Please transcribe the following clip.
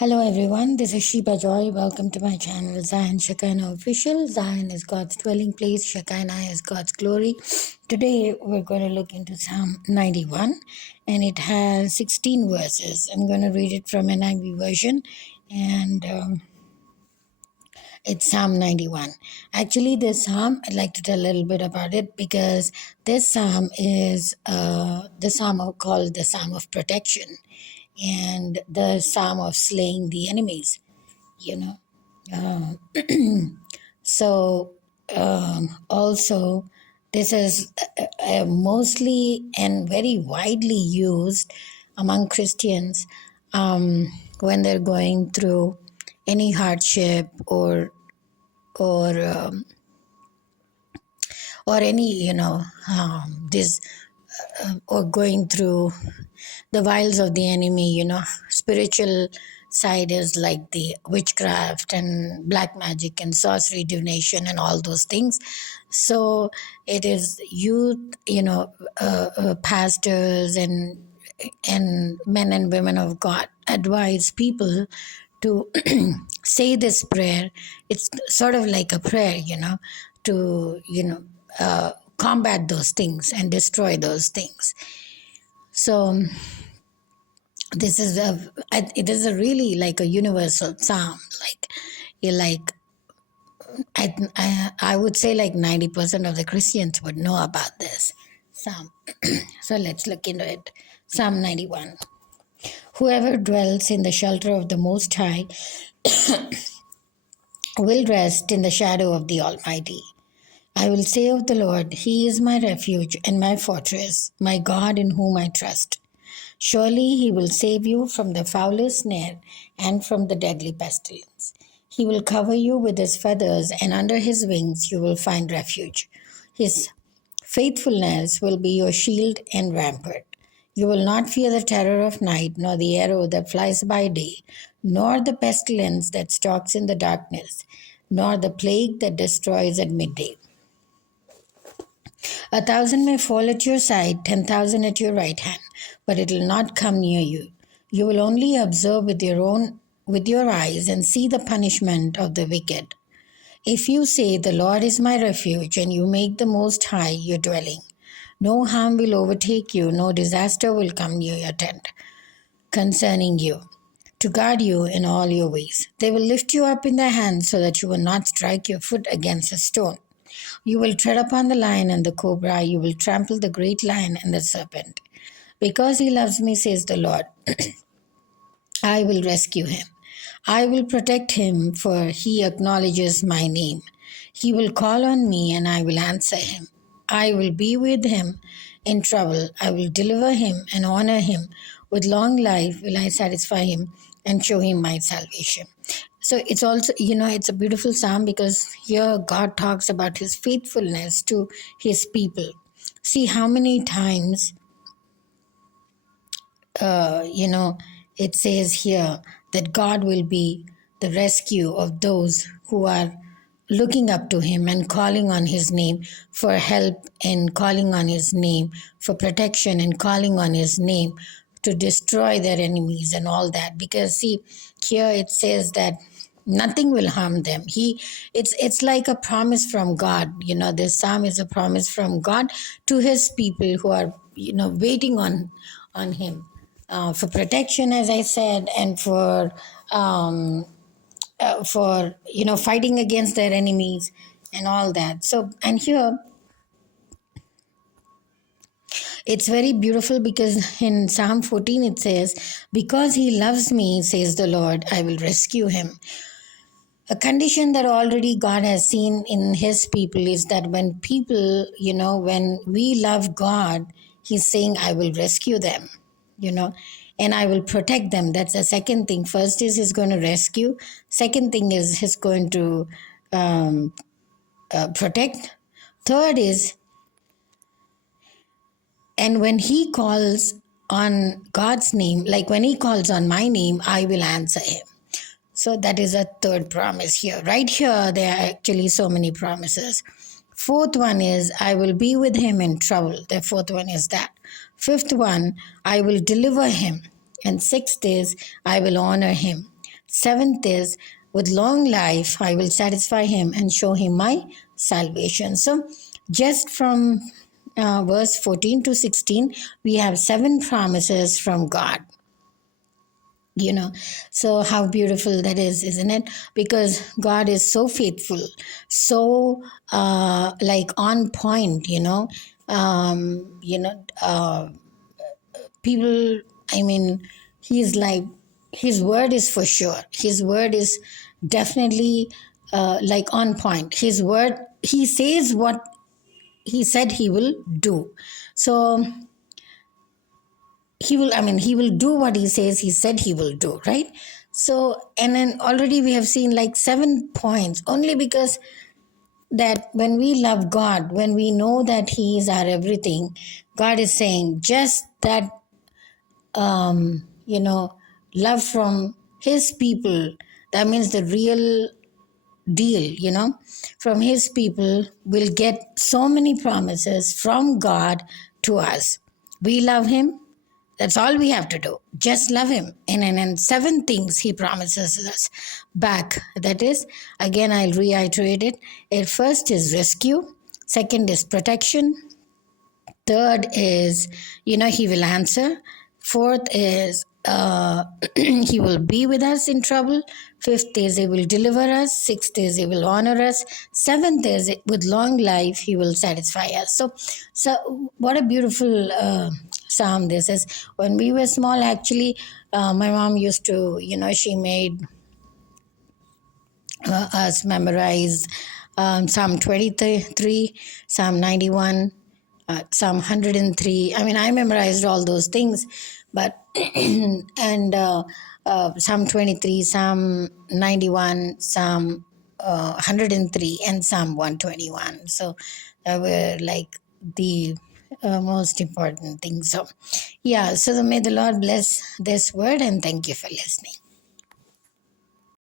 Hello everyone, this is Sheba Joy. Welcome to my channel Zion Shekinah Official. Zion is God's dwelling place, Shekinah is God's glory. Today we're going to look into Psalm 91 and it has 16 verses. I'm going to read it from NIV version and it's Psalm 91. Actually, this psalm, I'd like to tell a little bit about it because this psalm is the psalm called the Psalm of Protection and the psalm of slaying the enemies, you know. So also this is mostly and very widely used among Christians when they're going through any hardship or any this or going through the wiles of the enemy. Spiritual side is like the witchcraft and black magic and sorcery, divination and all those things. So it is youth, pastors and men and women of God advise people to say this prayer. It's sort of like a prayer, to combat those things and destroy those things. So this is it is a really like a universal psalm. I would say like 90% of the Christians would know about this psalm. So let's look into it. Psalm 91. Whoever dwells in the shelter of the Most High will rest in the shadow of the Almighty. I will say of the Lord, He is my refuge and my fortress, my God in whom I trust. Surely He will save you from the foulest snare and from the deadly pestilence. He will cover you with His feathers, and under His wings you will find refuge. His faithfulness will be your shield and rampart. You will not fear the terror of night, nor the arrow that flies by day, nor the pestilence that stalks in the darkness, nor the plague that destroys at midday. 1,000 may fall at your side, 10,000 at your right hand, but it will not come near you. You will only observe with your eyes and see the punishment of the wicked. If you say, "The Lord is my refuge," and you make the Most High your dwelling, no harm will overtake you, no disaster will come near your tent. Concerning you, to guard you in all your ways, they will lift you up in their hands so that you will not strike your foot against a stone. You will tread upon the lion and the cobra, you will trample the great lion and the serpent. Because he loves me, says the Lord, I will rescue him. I will protect him, for he acknowledges my name. He will call on me, and I will answer him. I will be with him in trouble. I will deliver him and honor him. With long life will I satisfy him and show him my salvation. So it's also, it's a beautiful psalm because here God talks about his faithfulness to his people. See how many times, it says here that God will be the rescue of those who are looking up to him and calling on his name for help and calling on his name for protection and calling on his name to destroy their enemies and all that. Because see, here it says that nothing will harm them. It's like a promise from God. This psalm is a promise from God to his people who are waiting on him for protection, as I said, and for fighting against their enemies and all that. So, and here it's very beautiful because in Psalm 14 it says, because he loves me, says the Lord, I will rescue him. A condition that already God has seen in his people is that when people, when we love God, he's saying, I will rescue them, and I will protect them. That's the second thing. First is he's going to rescue. Second thing is he's going to protect. Third is, and when he calls on God's name, like when he calls on my name, I will answer him. So that is a third promise here. Right here, there are actually so many promises. Fourth one is, I will be with him in trouble. The fourth one is that. Fifth one, I will deliver him. And sixth is, I will honor him. Seventh is, with long life I will satisfy him and show him my salvation. So, just from verse 14 to 16, we have seven promises from God. You know, so how beautiful that is, isn't it? Because God is so faithful, so like on point, people, I mean, he's like, his word is for sure. His word is definitely like on point. His word, he says what he said he will do. So he will do what he says he said he will do, right? So, and then already we have seen like 7 points, only because that when we love God, when we know that he is our everything, God is saying just that, love from his people, that means the real deal, from his people will get so many promises from God to us. We love him. That's all we have to do. Just love him. And seven things he promises us back. That is, again, I'll reiterate it. First is rescue. Second is protection. Third is, he will answer. Fourth is, he will be with us in trouble. Fifth is, he will deliver us. Sixth is, he will honor us. Seventh is, with long life, he will satisfy us. So what a beautiful psalm this is. When we were small, actually, my mom used to, she made us memorize Psalm 23, Psalm 91, Psalm 103. I mean, I memorized all those things, but and Psalm 23, Psalm 91, Psalm 103, and Psalm 121. So that were like the most important things. So, yeah, so may the Lord bless this word, and thank you for listening.